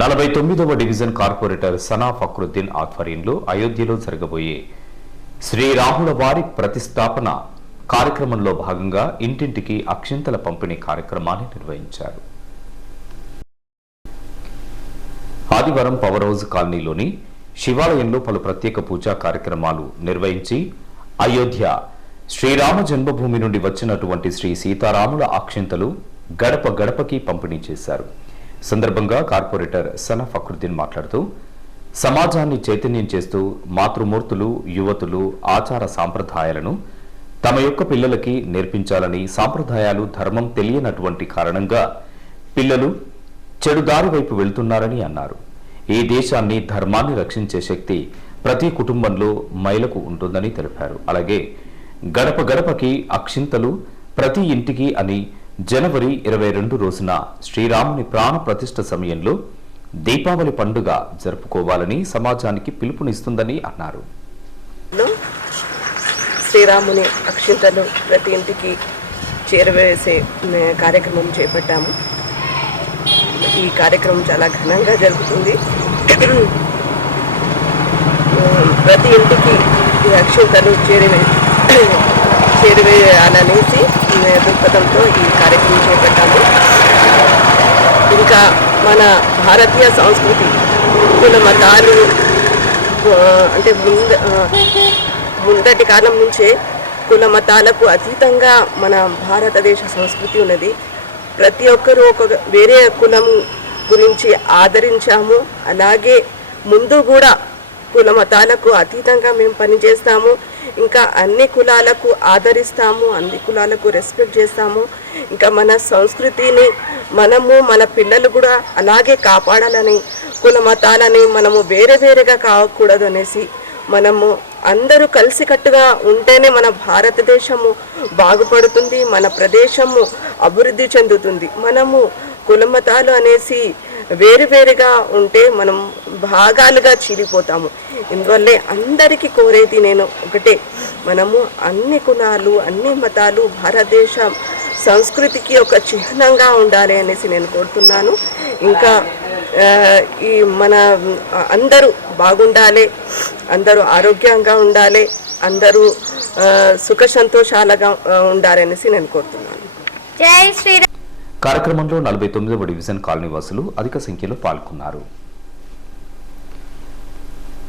నలభై తొమ్మిదవ division corporator Sana Fakruddin ఆధ్వర్యంలో అయోధ్యలో జరగబోయే శ్రీరాముల వారి ప్రతిష్టాపన కార్యక్రమంలో భాగంగా ఇంటింటికి అక్షింతల పంపిణీ కార్యక్రమాన్ని నిర్వహించారు. ఆదివారం పవర్ కాలనీలోని శివాలయంలో పలు ప్రత్యేక పూజా కార్యక్రమాలు నిర్వహించి అయోధ్య శ్రీరామ జన్మభూమి నుండి వచ్చినటువంటి శ్రీ సీతారాముల అక్షింతలు గడప గడపకి పంపిణీ చేశారు. సందర్భంగా కార్పొరేటర్ సన ఫక్రుద్దీన్ మాట్లాడుతూ సమాజాన్ని చైతన్యం చేస్తూ మాతృమూర్తులు యువతులు ఆచార సాంప్రదాయాలను తమ యొక్క పిల్లలకి నేర్పించాలని సాంప్రదాయాలు ధర్మం తెలియనటువంటి కారణంగా పిల్లలు చెడు దారి వైపు వెళ్తున్నారని అన్నారు. ఈ దేశాన్ని ధర్మాన్ని రక్షించే శక్తి ప్రతి కుటుంబంలో మహిళకు ఉంటుందని తెలిపారు. అలాగే గడప గడపకి అక్షింతలు ప్రతి ఇంటికి అని జనవరి ఇరవై రెండు రోజున శ్రీరాముని ప్రాణ ప్రతిష్ఠ సమయంలో దీపావళి పండుగ జరుపుకోవాలని సమాజానికి పిలుపునిస్తుందని అన్నారు. శ్రీరాముని అక్షింతలు ప్రతి ఇంటికి చేరవేసే కార్యక్రమం చేపట్టాము. ఈ కార్యక్రమం చాలా ఘనంగా జరుగుతుంది. ప్రతి ఇంటికి ఈ అక్షింతలు చేరివే చేరివేయాలనేసి అనే దృక్పథంతో ఈ కార్యక్రమం చేపట్టాము. ఇంకా మన భారతీయ సంస్కృతి కుల మతాలు అంటే ముంద ముందటి కాలం నుంచే కుల మతాలకు అతీతంగా మన భారతదేశ సంస్కృతి ఉన్నది. ప్రతి ఒక్కరూ ఒక వేరే కులం గురించి ఆదరించాము. అలాగే ముందు కూడా కుల మతాలకు అతీతంగా మేము పనిచేస్తాము. ఇంకా అన్ని కులాలకు ఆదరిస్తాము అన్ని కులాలకు రెస్పెక్ట్ చేస్తాము. ఇంకా మన సంస్కృతిని మనము మన పిల్లలు కూడా అలాగే కాపాడాలని కుల మతాలని మనము వేరే వేరేగా కావకూడదు అనేసి మనము అందరూ కలిసికట్టుగా ఉంటేనే మన భారతదేశము బాగుపడుతుంది మన ప్రదేశము అభివృద్ధి చెందుతుంది. మనము కుల మతాలు అనేసి వేరు వేరుగా ఉంటే మనం భాగాలుగా చీలిపోతాము. ఇందువల్లే అందరికీ కోరేది నేను ఒకటే. మనము అన్ని కులాలు అన్ని మతాలు భారతదేశ సంస్కృతికి ఒక చిహ్నంగా ఉండాలి అనేసి నేను కోరుతున్నాను. ఇంకా ఈ మన అందరూ బాగుండాలి అందరూ ఆరోగ్యంగా ఉండాలి అందరూ సుఖ సంతోషాలుగా ఉండాలనేసి నేను కోరుతున్నాను. జై శ్రీరామ్. కార్యక్రమంలో నలభై తొమ్మిదవ డివిజన్ కాలనీ వాసులు అధిక సంఖ్యలో పాల్గొన్నారు.